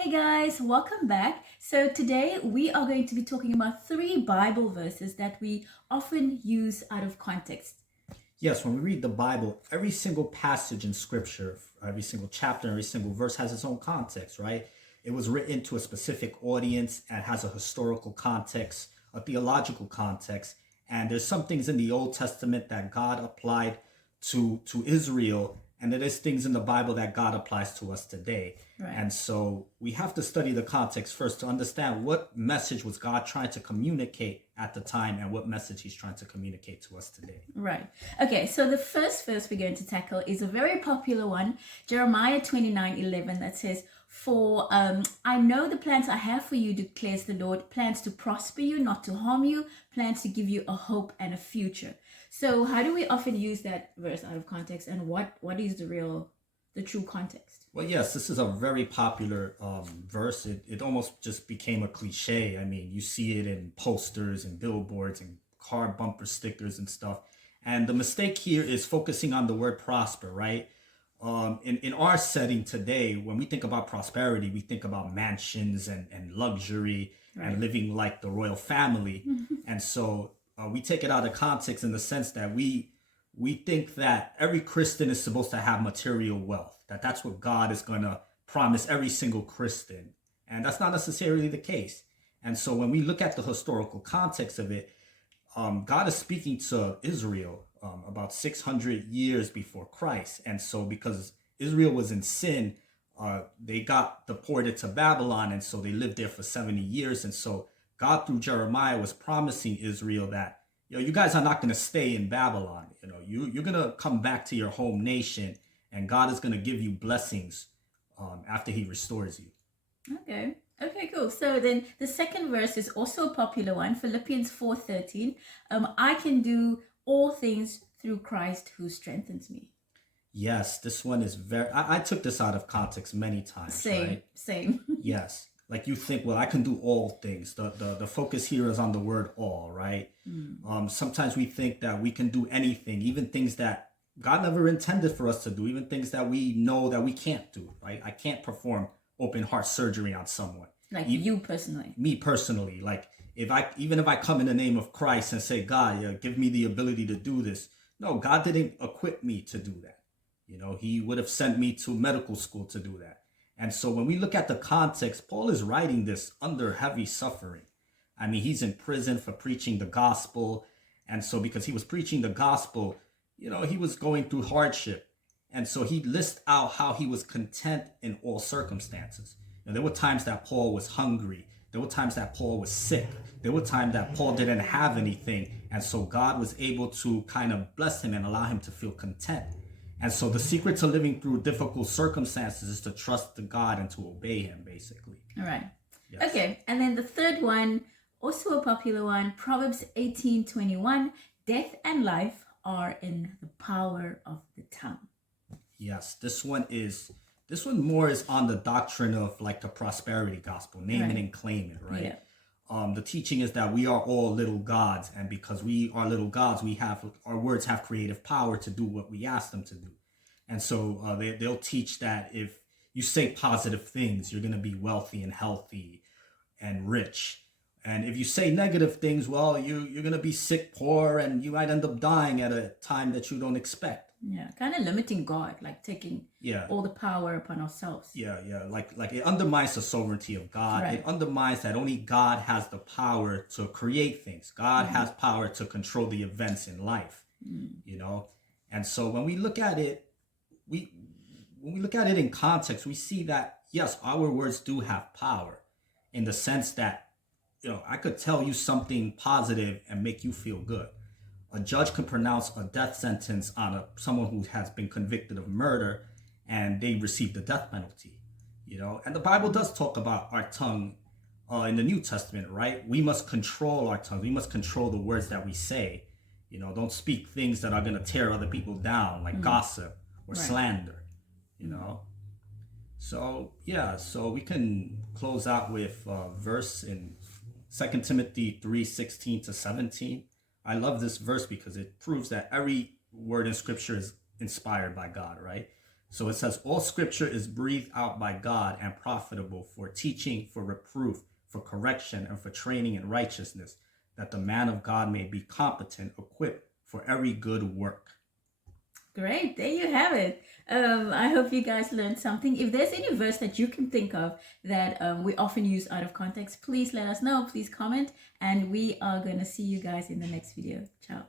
Hey guys, welcome back. So today we are going to be talking about three Bible verses that we often use out of context. Yes, when we read the Bible, every single passage in Scripture, every single chapter, every single verse has its own context, right? It was written to a specific audience and has a historical context, a theological context, and there's some things in the Old Testament that God applied to Israel, and there's things in the Bible that God applies to us today. Right. And so we have to study the context first to understand what message was God trying to communicate at the time and what message he's trying to communicate to us today. Right. Okay, so the first verse we're going to tackle is a very popular one, Jeremiah 29:11, that says, For I know the plans I have for you, declares the Lord, plans to prosper you, not to harm you, plans to give you a hope and a future. So how do we often use that verse out of context, and what is the true context? Well, yes, this is a very popular verse. It almost just became a cliche. I mean, you see it in posters and billboards and car bumper stickers and stuff. And the mistake here is focusing on the word prosper, right? In our setting today, when we think about prosperity, we think about mansions and luxury and living like the royal family. And so we take it out of context in the sense that we think that every Christian is supposed to have material wealth, that's what God is going to promise every single Christian. And that's not necessarily the case. And so when we look at the historical context of it, God is speaking to Israel about 600 years before Christ. And so because Israel was in sin, they got deported to Babylon. And so they lived there for 70 years. And so God, through Jeremiah, was promising Israel that, you guys are not going to stay in Babylon. You're going to come back to your home nation, and God is going to give you blessings after he restores you. Okay, cool. So then the second verse is also a popular one, Philippians 4:13. I can do all things through Christ who strengthens me. Yes, this one is I took this out of context many times. Same. Yes. Like you think, well, I can do all things. The focus here is on the word all, right? Sometimes we think that we can do anything, even things that God never intended for us to do, even things that we know that we can't do, right? I can't perform open heart surgery on someone. Like you personally. Me personally. Like if I come in the name of Christ and say, God, give me the ability to do this. No, God didn't equip me to do that. He would have sent me to medical school to do that. And so when we look at the context, Paul is writing this under heavy suffering. I mean, he's in prison for preaching the gospel. And so because he was preaching the gospel, he was going through hardship. And so he lists out how he was content in all circumstances. There were times that Paul was hungry. There were times that Paul was sick. There were times that Paul didn't have anything. And so God was able to kind of bless him and allow him to feel content. And so the secret to living through difficult circumstances is to trust the God and to obey him, basically. All right. Yes. Okay. And then the third one, also a popular one, Proverbs 18:21. Death and life are in the power of the tongue. Yes, this one more is on the doctrine of like the prosperity gospel, name it and claim it, right? Yeah. The teaching is that we are all little gods, and because we are little gods, our words have creative power to do what we ask them to do. And so they'll teach that if you say positive things, you're going to be wealthy and healthy and rich. And if you say negative things, well, you're going to be sick, poor, and you might end up dying at a time that you don't expect. Yeah, kind of limiting God, like taking all the power upon ourselves. Yeah. Like it undermines the sovereignty of God. Right. It undermines that only God has the power to create things. God has power to control the events in life. And so when we look at it, in context, we see that yes, our words do have power, in the sense that I could tell you something positive and make you feel good. A judge can pronounce a death sentence on someone who has been convicted of murder, and they receive the death penalty. And the Bible does talk about our tongue in the New Testament, right? We must control our tongue. We must control the words that we say. Don't speak things that are going to tear other people down, like gossip or slander. So we can close out with a verse in 2 Timothy 3:16-17. I love this verse because it proves that every word in scripture is inspired by God, right? So it says, all scripture is breathed out by God and profitable for teaching, for reproof, for correction, and for training in righteousness, that the man of God may be competent, equipped for every good work. Great, there you have it. I hope you guys learned something. If there's any verse that you can think of that we often use out of context, please let us know. Please comment, and we are going to see you guys in the next video. Ciao.